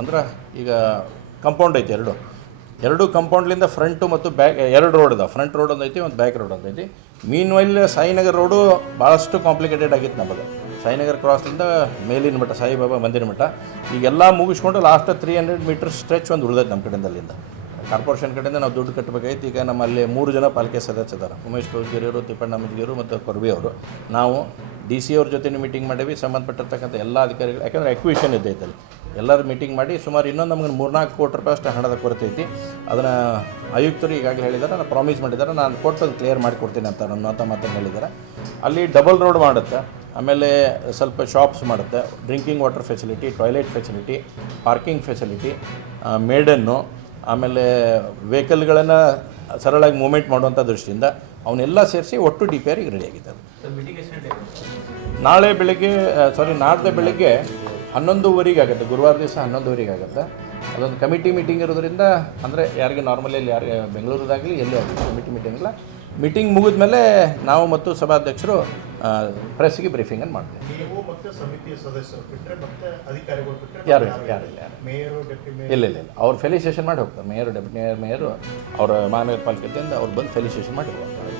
ಅಂದ್ರೆ ಈಗ ಕಂಪೌಂಡ್ ಐತಿ ಎರಡು ಕಂಪೌಂಡ್ಲಿಂದ ಫ್ರಂಟು ಮತ್ತು ಬ್ಯಾಕ್ 2 ರೋಡ್ ಇದಾವೆ. ಫ್ರಂಟ್ ರೋಡ್ ಒಂದು ಐತಿ ಮತ್ತು ಬ್ಯಾಕ್ ರೋಡ್ ಒಂದು ಐತಿ. ಮೀನ್ವೈಲ್ ಸಾಯಿನಗರ್ ರೋಡು ಭಾಳಷ್ಟು ಕಾಂಪ್ಲಿಕೇಟೆಡ್ ಆಗಿತ್ತು ನಮಗೆ. ಸಾಯಿನಗರ್ ಕ್ರಾಸ್ಲಿಂದ ಮೇಲಿನ ಮಠ ಸಾಯಿಬಾಬಾ ಮಂದಿರ ಮಠ ಈಗೆಲ್ಲ ಮುಗಿಸ್ಕೊಂಡು ಲಾಸ್ಟ್ 300 ಮೀಟರ್ ಸ್ಟ್ರೆಚ್ ಒಂದು ಉಳಿದೈತೆ ನಮ್ಮ ಕಡೆಯಿಂದ. ಅಲ್ಲಿಂದ ಕಾರ್ಪೊರೇಷನ್ ಕಡೆಯಿಂದ ನಾವು ದುಡ್ಡು ಕಟ್ಟಬೇಕಾಯ್ತು. ಈಗ ನಮ್ಮಲ್ಲಿ 3 ಜನ ಪಾಲಿಕೆ ಸದಸ್ಯರಿದ್ದಾರೆ, ಉಮೇಶ್ ಕೌಜ್ಗಿರಿಯವರು, ತಿಪ್ಪಣ್ಣ ಮುದ್ಗಿಯವರು ಮತ್ತು ಕೊರ್ವಿ ಅವರು. ನಾವು DC ಅವ್ರ ಜೊತೆ ಮೀಟಿಂಗ್ ಮಾಡೀವಿ, ಸಂಬಂಧಪಟ್ಟಿರ್ತಕ್ಕಂಥ ಎಲ್ಲ ಅಧಿಕಾರಿಗಳು. ಯಾಕಂದರೆ ಎಕ್ವಿಷನ್ ಇದ್ದೈತಲ್ಲಿ ಎಲ್ಲರೂ ಮೀಟಿಂಗ್ ಮಾಡಿ ಸುಮಾರು ಇನ್ನೊಂದು ನಮಗೆ 3-4 ಕೋಟಿ ರೂಪಾಯಿ ಅಷ್ಟು ಹಣದ ಕೊರತೆ ಐತಿ. ಅದನ್ನು ಆಯುಕ್ತರು ಈಗಾಗಲೇ ಹೇಳಿದ್ದಾರೆ, ನಾನು ಪ್ರಾಮಿಸ್ ಮಾಡಿದ್ದಾರೆ, ನಾನು ಕೊಟ್ಟು ಅದು ಕ್ಲಿಯರ್ ಮಾಡಿಕೊಡ್ತೀನಿ ಅಂತ ನನ್ನ ಮಾತನ್ನು ಹೇಳಿದ್ದಾರೆ. ಅಲ್ಲಿ ಡಬಲ್ ರೋಡ್ ಮಾಡುತ್ತೆ, ಆಮೇಲೆ ಸ್ವಲ್ಪ ಶಾಪ್ಸ್ ಮಾಡುತ್ತೆ, drinking water facility, toilet facility, parking facility, ಮೇಡನ್ನು, ಆಮೇಲೆ ವೆಹಿಕಲ್ಗಳನ್ನು ಸರಳಾಗಿ ಮೂವ್ಮೆಂಟ್ ಮಾಡುವಂಥ ದೃಷ್ಟಿಯಿಂದ ಅವನ್ನೆಲ್ಲ ಸೇರಿಸಿ ಒಟ್ಟು DPR ಈಗ ರೆಡಿಯಾಗಿದ್ದಾರೆ. ನಾಳೆ ಬೆಳಗ್ಗೆ 11:15 ಆಗುತ್ತೆ, ಗುರುವಾರ ದಿವಸ 11:15 ಆಗುತ್ತೆ. ಅದೊಂದು ಕಮಿಟಿ ಮೀಟಿಂಗ್ ಇರೋದ್ರಿಂದ, ಅಂದರೆ ಯಾರಿಗೆ ನಾರ್ಮಲಿ ಅಲ್ಲಿ ಯಾರಿಗೆ ಬೆಂಗಳೂರದಾಗಲಿ ಎಲ್ಲೇ ಆಗಲಿ ಕಮಿಟಿ ಮೀಟಿಂಗ್ ಇಲ್ಲ. ಮೀಟಿಂಗ್ ಮುಗಿದ ಮೇಲೆ ನಾವು ಮತ್ತು ಸಭಾಧ್ಯಕ್ಷರು ಪ್ರೆಸ್ಸಿಗೆ ಬ್ರೀಫಿಂಗನ್ನು ಮಾಡ್ತೀವಿ. ಯಾರು ಇಲ್ಲ ಅವ್ರು ಫೆಲಿಸಿಯೇಷನ್ ಮಾಡಿ ಹೋಗ್ತಾರೆ. ಮೇಯರು, ಡೆಪ್ಯೂಟಿ ಮೇಯರು, ಅವರ ಮಹಾನಗರ ಪಾಲಿಕೆಯಿಂದ ಅವ್ರು ಬಂದು ಫೆಲಿಸಿಯೇಷನ್ ಮಾಡಿ ಹೋಗ್ತಾರೆ.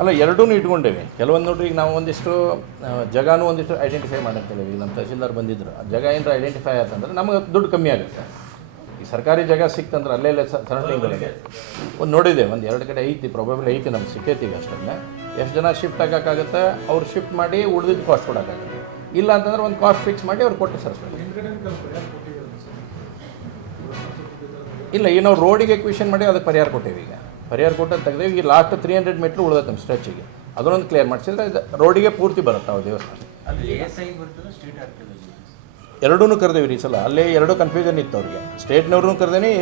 ಅಲ್ಲ, ಎರಡೂ ಇಟ್ಕೊಂಡೇವಿ. ಕೆಲವೊಂದು ನೋಡ್ರಿ, ಈಗ ನಾವು ಒಂದಿಷ್ಟು ಜಾಗನೂ ಒಂದಿಷ್ಟು ಐಡೆಂಟಿಫೈ ಮಾಡಂತೇಳಿ. ಈಗ ನಮ್ಮ ತಹಸೀಲ್ದಾರ್ ಬಂದಿದ್ದರು, ಜಾಗ ಏನಾರ ಐಡೆಂಟಿಫೈ ಆಯ್ತಂದ್ರೆ ನಮಗೆ ದುಡ್ಡು ಕಮ್ಮಿ ಆಗುತ್ತೆ. ಈ ಸರ್ಕಾರಿ ಜಾಗ ಸಿಕ್ತಂದ್ರೆ ಅಲ್ಲೇ ಸರೌಂಡಿಂಗ್ಗಳಿಗೆ ಒಂದು ನೋಡಿದ್ದೇವೆ, 1-2 ಕಡೆ ಐತಿ, ಪ್ರಾಬಬಲಿ ಐತಿ, ನಮ್ಗೆ ಸಿಕ್ಕೈತಿ. ಈಗ ಅಷ್ಟನ್ನೇ ಎಷ್ಟು ಜನ ಶಿಫ್ಟ್ ಆಗೋಕ್ಕಾಗುತ್ತೆ ಅವ್ರು ಶಿಫ್ಟ್ ಮಾಡಿ ಉಳಿದಿದ್ದು ಕಾಸ್ಟ್ ಕೊಡೋಕ್ಕಾಗುತ್ತೆ. ಇಲ್ಲ ಅಂತಂದ್ರೆ ಒಂದು ಕಾಸ್ಟ್ ಫಿಕ್ಸ್ ಮಾಡಿ ಅವ್ರು ಕೊಟ್ಟು ಸರಿಸ್ಬೇಕು. ಇಲ್ಲ, ಈಗ ನಾವು ರೋಡಿಗೆ ಎಕ್ವಿಷನ್ ಮಾಡಿ ಅದಕ್ಕೆ ಪರಿಹಾರ ಕೊಟ್ಟೇವೆ. ಈಗ ಪರಿಹಾರ ಕೊಟ್ಟು ತೆಗೆದೇವೆ. ಈಗ ಲಾಸ್ಟ್ 300 ಮೀಟ್ರ್ ಉಳಿದೈತೆ ನಮ್ಮ ಸ್ಟ್ರೆಚಿಗೆ, ಅದನ್ನೊಂದು ಕ್ಲಿಯರ್ ಮಾಡಿಸಿದ್ರೆ ರೋಡಿಗೆ ಪೂರ್ತಿ ಬರುತ್ತೆ ಆ ದೇವಸ್ಥಾನ. ಎರಡೂ ಕರೆದೇವಿ ರೀ ಸಲ. ಅಲ್ಲೇ 2 ಕನ್ಫ್ಯೂಷನ್ ಇತ್ತು ಅವ್ರಿಗೆ. ಸ್ಟೇಟ್ನವ್ರನ್ನೂ ಕರೆದೇನಿ,